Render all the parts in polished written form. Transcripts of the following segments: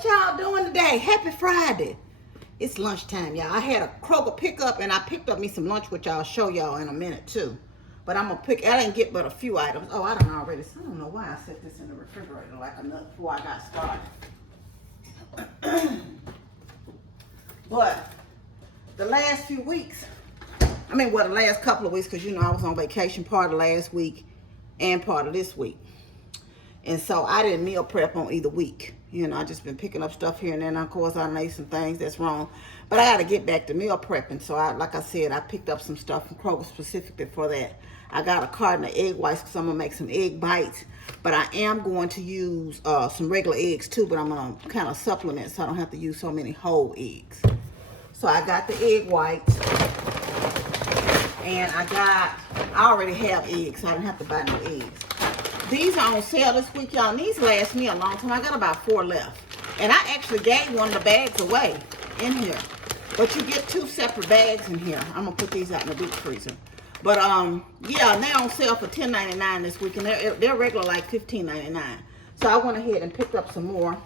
What y'all doing today? Happy Friday. It's lunchtime, y'all. I had a Kroger pickup and I picked up me some lunch, which I'll show y'all in a minute too. But I'm gonna pick, I didn't get but a few items. Oh, I don't already. I don't know why I set this in the refrigerator like a nut before I got started. But the last few weeks, the last couple of weeks, because you know I was on vacation part of last week and part of this week. And so I didn't meal prep on either week. You know, I just been picking up stuff here and then. Of course, I made some things that's wrong. But I got to get back to meal prepping. So, like I said, I picked up some stuff from Kroger specifically for that. I got a carton of egg whites because I'm going to make some egg bites. But I am going to use some regular eggs too. But I'm going to kind of supplement so I don't have to use so many whole eggs. So I got the egg whites. And I already have eggs, so I didn't have to buy no eggs. These are on sale this week, y'all. These last me a long time. I got about 4 left. And I actually gave one of the bags away in here. But you get 2 separate bags in here. I'm going to put these out in the deep freezer. But, yeah, they're on sale for $10.99 this week. And they're regular like $15.99. So I went ahead and picked up some more.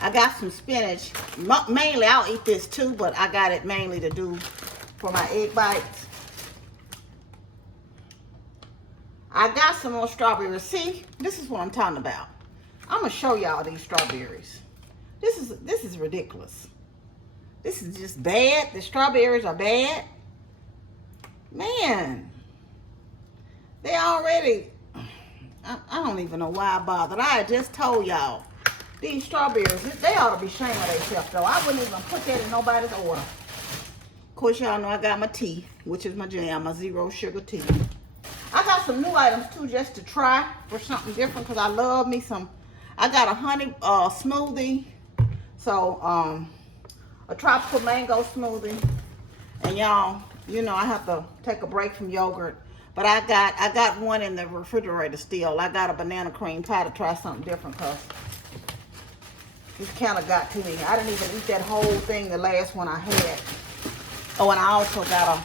I got some spinach. Mainly, I'll eat this too, but I got it mainly to do for my egg bites. I got some more strawberries. See, this is what I'm talking about. I'm gonna show y'all these strawberries. This is ridiculous. This is just bad. The strawberries are bad. Man, they already. I don't even know why I bothered. I had just told y'all these strawberries. They ought to be ashamed of themselves though. I wouldn't even put that in nobody's order. Of course, y'all know I got my tea, which is my jam, my 0 sugar tea. I got some new items too, just to try for something different, because I love me some. I got a honey smoothie, so a tropical mango smoothie, and y'all, you know I have to take a break from yogurt, but I got one in the refrigerator still. I got a banana cream pie to try something different, because this kind of got to me. I didn't even eat that whole thing, the last one I had. Oh, and I also got a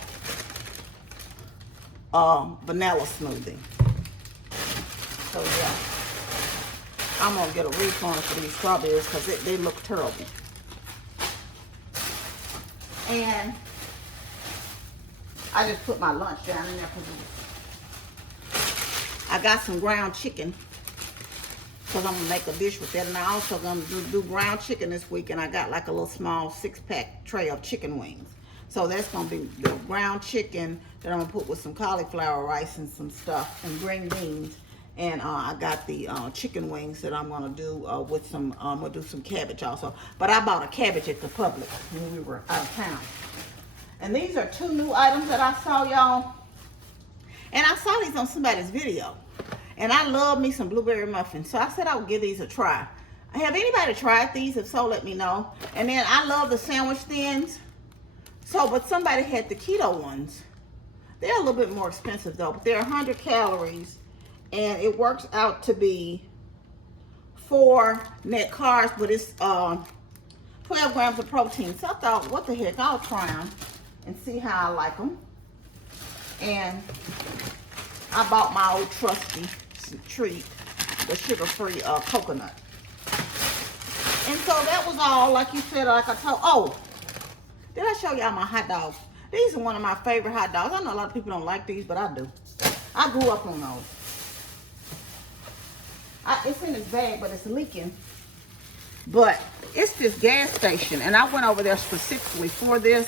vanilla smoothie. So yeah, I'm gonna get a refund for these strawberries because they look terrible. And I just put my lunch down in there because I got some ground chicken, because I'm gonna make a dish with that. And I also gonna do ground chicken this week, and I got like a little small 6-pack tray of chicken wings. So that's going to be the ground chicken that I'm going to put with some cauliflower rice and some stuff and green beans. And I got the chicken wings that I'm going to do with some, I'm going to do some cabbage also. But I bought a cabbage at the Publix when we were out of town. And these are 2 new items that I saw, y'all. And I saw these on somebody's video. And I love me some blueberry muffins. So I said I would give these a try. Have anybody tried these? If so, let me know. And then I love the sandwich thins. So, but somebody had the keto ones. They're a little bit more expensive though, but they're 100 calories, and it works out to be 4 net carbs, but it's 12 grams of protein. So I thought, what the heck, I'll try them and see how I like them. And I bought my old trusty treat, the sugar-free coconut. And so that was all, like you said, like I told. Oh, did I show y'all my hot dogs? These are one of my favorite hot dogs. I know a lot of people don't like these, but I do. I grew up on those. It's in this bag, but it's leaking. But it's this gas station, and I went over there specifically for this.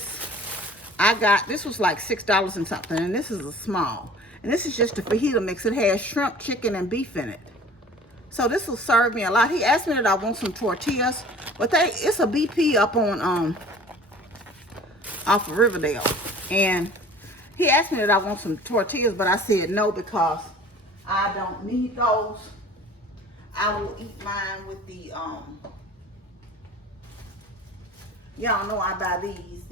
This was like $6 and something, and this is a small. And this is just a fajita mix. It has shrimp, chicken, and beef in it. So this will serve me a lot. He asked me that I want some tortillas, but it's a BP up on off of Riverdale, and he asked me that I want some tortillas, but I said no because I don't need those. I will eat mine with the y'all know I buy these,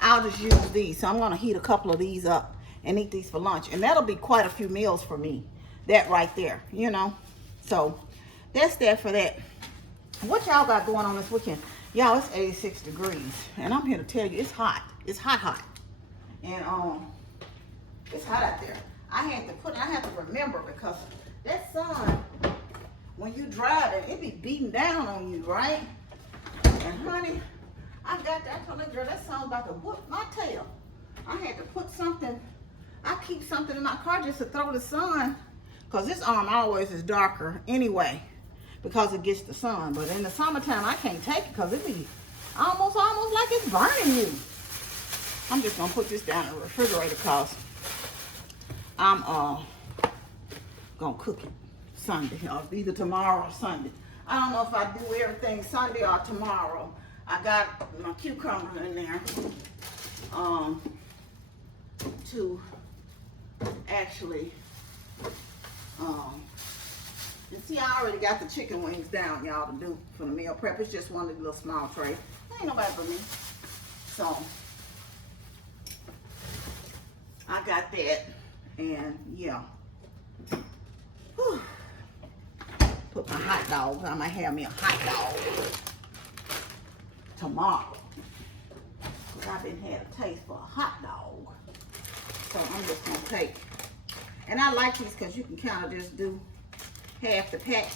I'll just use these. So I'm gonna heat a couple of these up and eat these for lunch, and that'll be quite a few meals for me, that right there, you know. So that's that for that. What y'all got going on this weekend? Y'all, it's 86 degrees, and I'm here to tell you it's hot. It's hot. And It's hot out there. I have to remember because that sun, when you drive it be beating down on you, right? And honey, I told that girl, that sun's about to whoop my tail. I had to put something, I keep something in my car just to throw the sun, because this arm always is darker anyway, because it gets the sun. But in the summertime, I can't take it because it be almost like it's burning you. I'm just gonna put this down in the refrigerator because I'm gonna cook it Sunday, or either tomorrow or Sunday. I don't know if I do everything Sunday or tomorrow. I got my cucumbers in there to actually and see, I already got the chicken wings down, y'all, to do for the meal prep. It's just one of the little small trays. Ain't nobody but me. So I got that, and yeah. Whew. Put my hot dogs. I might have me a hot dog tomorrow, because I've been had a taste for a hot dog. So I'm just gonna take, and I like these because you can kind of just do half the pack.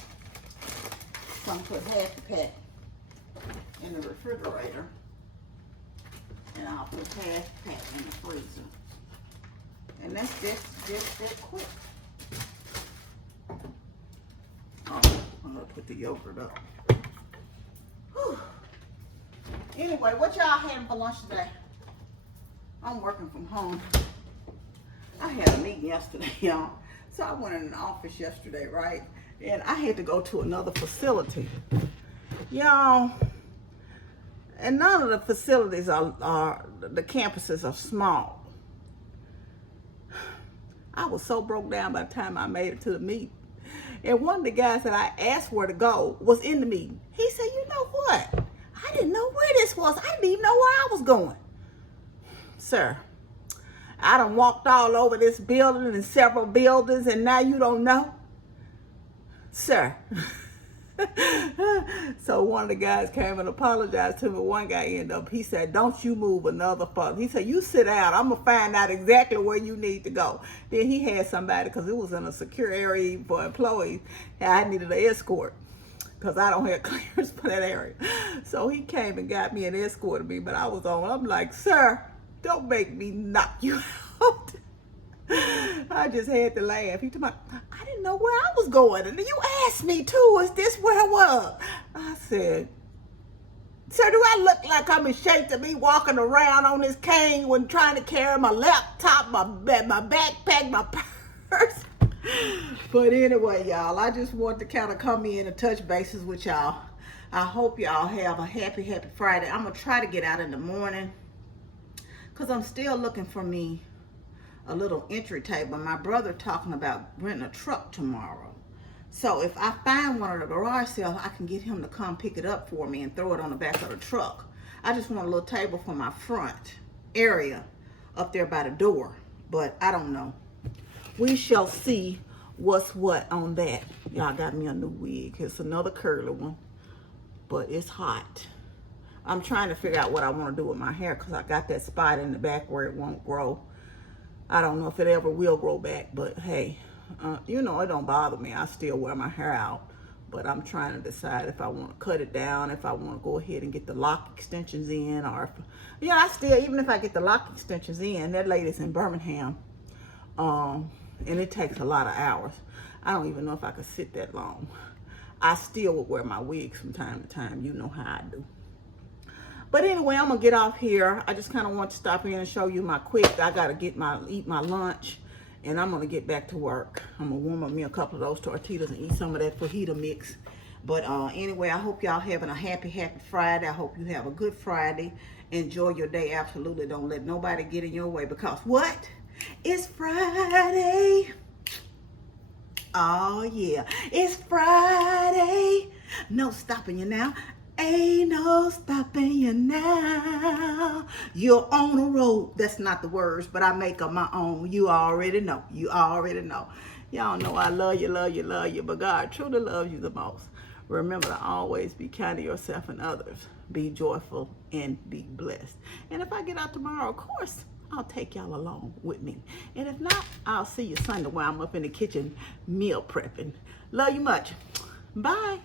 So I'm gonna put half the pack in the refrigerator, and I'll put half the pack in the freezer. And that's just that quick. Oh, I'm gonna put the yogurt up. Whew. Anyway, what y'all having for lunch today? I'm working from home. I had a meeting yesterday, y'all. So I went in the office yesterday, right? And I had to go to another facility. Y'all, and none of the facilities are the campuses are small. I was so broke down by the time I made it to the meeting. And one of the guys that I asked where to go was in the meeting. He said, you know what? I didn't know where this was. I didn't even know where I was going. Sir, I done walked all over this building and several buildings, and now you don't know? Sir. So one of the guys came and apologized to me. One guy ended up, he said, don't you move another further. He said, you sit down. I'm going to find out exactly where you need to go. Then he had somebody, because it was in a secure area for employees, and I needed an escort because I don't have clearance for that area. So he came and got me and escorted me, but I'm like, sir, don't make me knock you out. I just had to laugh. He told me, I didn't know where I was going. And you asked me too, is this where I was? I said, sir, do I look like I'm in shape to be walking around on this cane when trying to carry my laptop, my backpack, my purse? But anyway, y'all, I just wanted to kind of come in and touch bases with y'all. I hope y'all have a happy Friday. I'm going to try to get out in the morning because I'm still looking for me a little entry table. My brother talking about renting a truck tomorrow. So if I find one at the garage sale, I can get him to come pick it up for me and throw it on the back of the truck. I just want a little table for my front area up there by the door. But I don't know. We shall see what's what on that. Y'all got me a new wig. It's another curly one. But it's hot. I'm trying to figure out what I want to do with my hair because I got that spot in the back where it won't grow. I don't know if it ever will grow back, but hey, you know, it don't bother me. I still wear my hair out, but I'm trying to decide if I want to cut it down, if I want to go ahead and get the lock extensions in, or if, I still, even if I get the lock extensions in, that lady's in Birmingham, and it takes a lot of hours. I don't even know if I could sit that long. I still would wear my wigs from time to time. You know how I do. But anyway, I'm gonna get off here. I just kind of want to stop in and show you my quick. I gotta eat my lunch, and I'm gonna get back to work. I'm gonna warm up me a couple of those tortillas and eat some of that fajita mix. But anyway, I hope y'all having a happy Friday. I hope you have a good Friday. Enjoy your day. Absolutely don't let nobody get in your way, because what? It's Friday. Oh yeah, it's Friday. No stopping you now. Ain't no stopping you now. You're on a road. That's not the words, but I make up my own. You already know. You already know. Y'all know I love you, but God truly loves you the most. Remember to always be kind to yourself and others. Be joyful and be blessed. And if I get out tomorrow, of course, I'll take y'all along with me. And if not, I'll see you Sunday while I'm up in the kitchen meal prepping. Love you much. Bye.